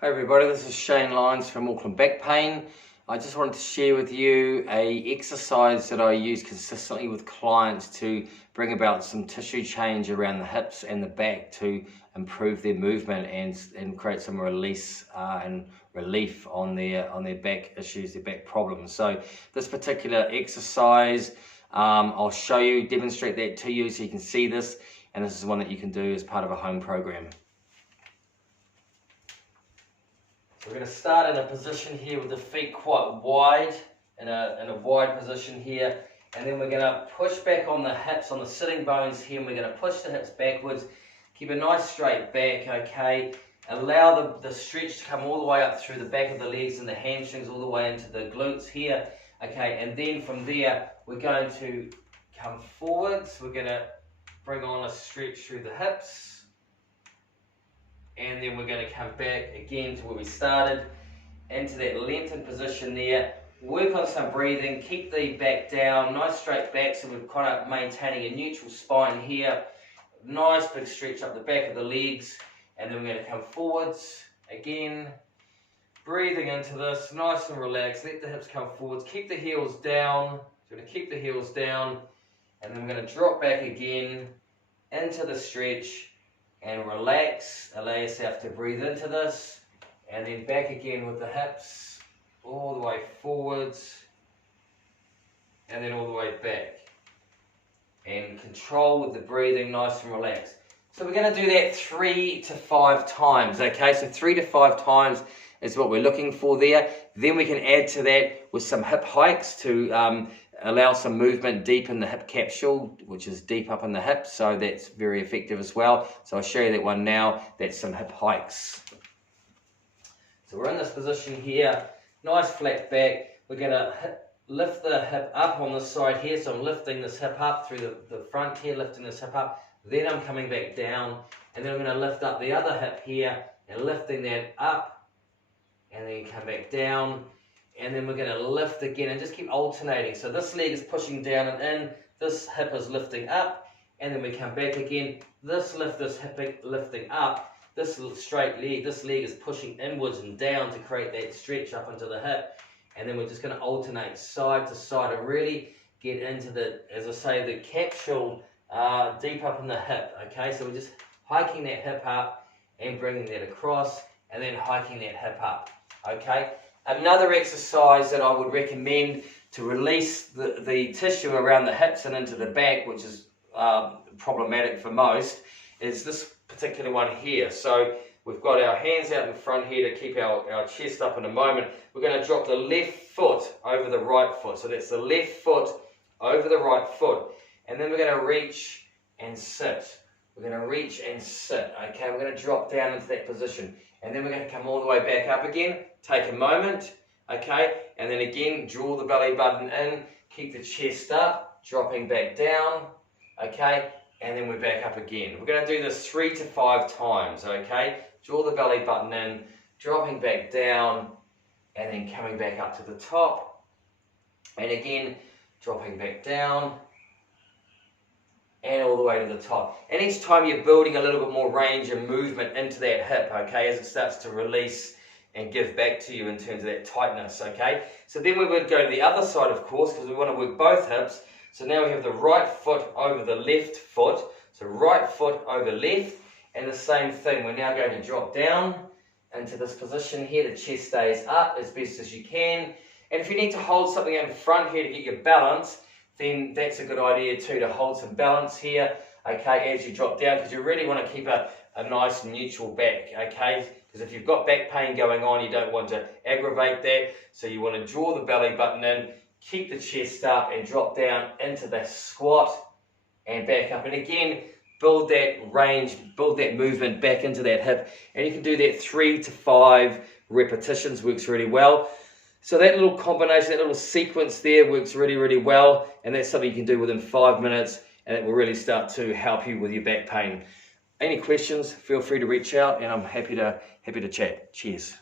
Hi everybody, this is Shane Lyons from Auckland Back Pain. I just wanted to share with you a exercise that I use consistently with clients to bring about some tissue change around the hips and the back to improve their movement and create some release and relief on their back issues, their back problems. So this particular exercise, I'll show you, demonstrate that to you so you can see this, and this is one that you can do as part of a home program. We're going to start in a position here with the feet quite wide, in a wide position here, and then we're going to push back on the hips, on the sitting bones here, and we're going to push the hips backwards. Keep a nice straight back, okay? Allow the stretch to come all the way up through the back of the legs and the hamstrings, all the way into the glutes here, okay? And then from there, we're going to come forwards. We're going to bring on a stretch through the hips. And then we're going to come back again to where we started, into that lengthened position there. Work on some breathing, keep the back down, nice straight back, so we're kind of maintaining a neutral spine here. Nice big stretch up the back of the legs, and then we're going to come forwards again. Breathing into this, nice and relaxed, let the hips come forwards, keep the heels down. So we're going to keep the heels down, and then we're going to drop back again into the stretch. And relax, allow yourself to breathe into this, and then back again with the hips, all the way forwards, and then all the way back. And control with the breathing, nice and relaxed. So we're going to do that 3 to 5 times, okay? So 3 to 5 times is what we're looking for there. Then we can add to that with some hip hikes to allow some movement deep in the hip capsule, which is deep up in the hip, so that's very effective as well. So I'll show you that one now. That's some hip hikes. So we're in this position here, nice flat back. We're going to lift the hip up on this side here, so I'm lifting this hip up through the front here, lifting this hip up. Then I'm coming back down, and then I'm going to lift up the other hip here, and lifting that up, and then come back down. And then we're going to lift again and just keep alternating. So this leg is pushing down and in, this hip is lifting up, and then we come back again. This hip lifting up, this straight leg, this leg is pushing inwards and down to create that stretch up into the hip. And then we're just going to alternate side to side and really get into the, as I say, the capsule deep up in the hip. Okay, so we're just hiking that hip up and bringing that across, and then hiking that hip up. Okay. Another exercise that I would recommend to release the tissue around the hips and into the back, which is problematic for most, is this particular one here. So we've got our hands out in front here to keep our chest up in a moment. We're going to drop the left foot over the right foot. So that's the left foot over the right foot. And then we're going to reach and sit. We're going to reach and sit. Okay, we're going to drop down into that position. And then we're going to come all the way back up again. Take a moment, okay, and then again, draw the belly button in, keep the chest up, dropping back down, okay, and then we're back up again. We're going to do this 3 to 5 times, okay. Draw the belly button in, dropping back down, and then coming back up to the top, and again, dropping back down, and all the way to the top. And each time you're building a little bit more range and movement into that hip, okay, as it starts to release and give back to you in terms of that tightness, okay? So then we would go to the other side, of course, because we want to work both hips. So now we have the right foot over the left foot. So right foot over left, and the same thing. We're now going to drop down into this position here. The chest stays up as best as you can. And if you need to hold something out in front here to get your balance, then that's a good idea too, to hold some balance here, okay, as you drop down, because you really want to keep a nice neutral back, okay? Because if you've got back pain going on, you don't want to aggravate that, so you want to draw the belly button in, keep the chest up, and drop down into the squat, and back up. And again, build that range, build that movement back into that hip, and you can do that 3 to 5 repetitions, works really well. So that little combination, that little sequence there works really, really well, and that's something you can do within 5 minutes, and it will really start to help you with your back pain. Any questions, feel free to reach out, and I'm happy to chat. Cheers.